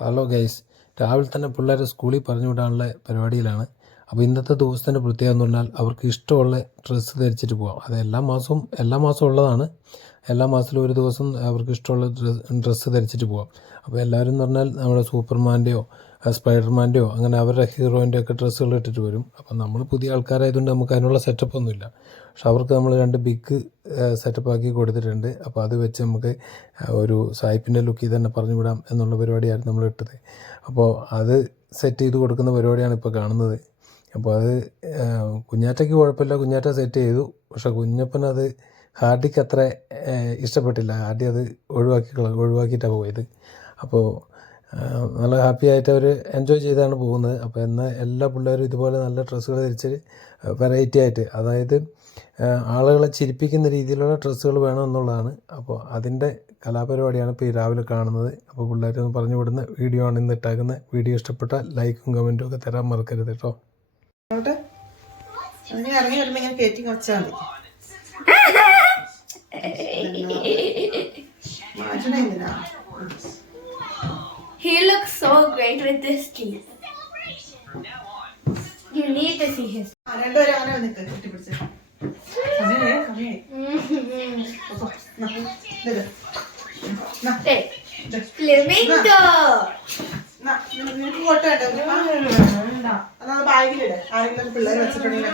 Hello guys, രാവിലെ തന്നെ പിള്ളേരെ സ്കൂളിൽ പറഞ്ഞു വിടാനുള്ള പരിപാടിയിലാണ്. അപ്പോൾ ഇന്നത്തെ ദിവസത്തിൻ്റെ പ്രത്യേകത എന്ന് പറഞ്ഞാൽ അവർക്ക് ഇഷ്ടമുള്ള ഡ്രസ്സ് ധരിച്ചിട്ട് പോകാം. അത് എല്ലാ മാസവും ഉള്ളതാണ്. എല്ലാ മാസത്തിലും ഒരു ദിവസം അവർക്ക് ഇഷ്ടമുള്ള ഡ്രസ്സ് ധരിച്ചിട്ട് പോകാം. അപ്പോൾ എല്ലാവരും എന്ന് പറഞ്ഞാൽ നമ്മുടെ സൂപ്പർമാൻ്റെയോ സ്പൈഡർമാൻ്റെയോ അങ്ങനെ അവരുടെ ഹീറോയിൻ്റെ ഒക്കെ ഡ്രസ്സുകൾ ഇട്ടിട്ട് വരും. അപ്പം നമ്മൾ പുതിയ ആൾക്കാരായതുകൊണ്ട് നമുക്ക് അതിനുള്ള സെറ്റപ്പൊന്നുമില്ല. പക്ഷെ അവർക്ക് നമ്മൾ 2 ബിഗ് സെറ്റപ്പാക്കി കൊടുത്തിട്ടുണ്ട്. അപ്പോൾ അത് വെച്ച് നമുക്ക് ഒരു സായിപ്പിൻ്റെ ലുക്കിൽ തന്നെ പറഞ്ഞു വിടാം എന്നുള്ള പരിപാടിയായിരുന്നു നമ്മൾ ഇട്ടത്. അപ്പോൾ അത് സെറ്റ് ചെയ്ത് കൊടുക്കുന്ന പരിപാടിയാണ് ഇപ്പോൾ കാണുന്നത്. അപ്പോൾ അത് കുഞ്ഞാറ്റയ്ക്ക് കുഴപ്പമില്ല, കുഞ്ഞാറ്റ സെറ്റ് ചെയ്തു. പക്ഷേ കുഞ്ഞപ്പനത് ഹാർഡിക്ക് അത്ര ഇഷ്ടപ്പെട്ടില്ല. ഹാർഡി അത് ഒഴിവാക്കിയിട്ടാണ് പോയത്. അപ്പോൾ നല്ല ഹാപ്പി ആയിട്ട് അവർ എൻജോയ് ചെയ്താണ് പോകുന്നത്. അപ്പോൾ എന്നാൽ എല്ലാ പിള്ളേരും ഇതുപോലെ നല്ല ഡ്രസ്സുകൾ ധരിച്ച് വെറൈറ്റി ആയിട്ട്, അതായത് ആളുകളെ ചിരിപ്പിക്കുന്ന രീതിയിലുള്ള ഡ്രസ്സുകൾ വേണമെന്നുള്ളതാണ്. അപ്പോൾ അതിൻ്റെ കലാപരിപാടിയാണ് ഇപ്പോൾ ഈ രാവിലെ കാണുന്നത്. അപ്പോൾ പിള്ളേരൊന്ന് പറഞ്ഞു വിടുന്ന വീഡിയോ ആണ് ഇന്ന് ഇട്ടാക്കുന്നത്. വീഡിയോ ഇഷ്ടപ്പെട്ടാൽ ലൈക്കും കമൻറ്റും ഒക്കെ തരാൻ മറക്കരുത് കേട്ടോ. ഇറങ്ങി വരുമ്പോൾ ഇങ്ങനെ കയറ്റി വെച്ചാൽ മതി. He looks so great with this teeth. You need to see his. രണ്ടുപേരും അങ്ങനെ വന്നിട്ട് കെട്ടിപ്പിടിച്ച് Flamingo. ഫോട്ടോ അതാണ് ബാഗിലിട്. ആരെങ്കിലും പിള്ളേർ വെച്ചിട്ടുണ്ടെങ്കിൽ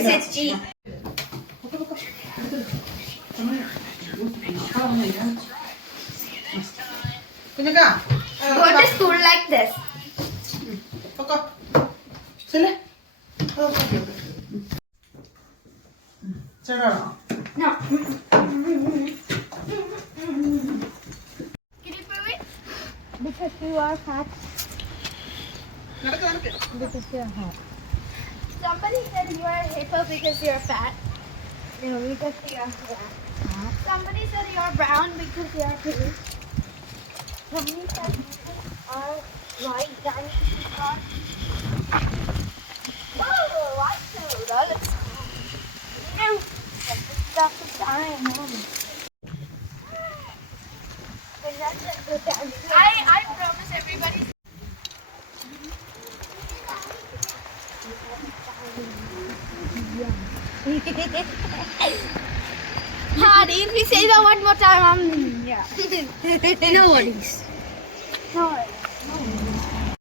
Is it cheap? കുഞ്ഞക്കാ Go to school like this. ചേട്ടാണോ? No. Can you prove it? Because you are fat. Because you are fat. Somebody said you are a hippo because you are fat. No, because you are fat. Somebody said you are brown because you are pretty. Somebody said you are white and you are. Whoa, I know that. No, that's the time. I promise everybody. Hardy, if you say that one more time, yeah. No worries. No worries.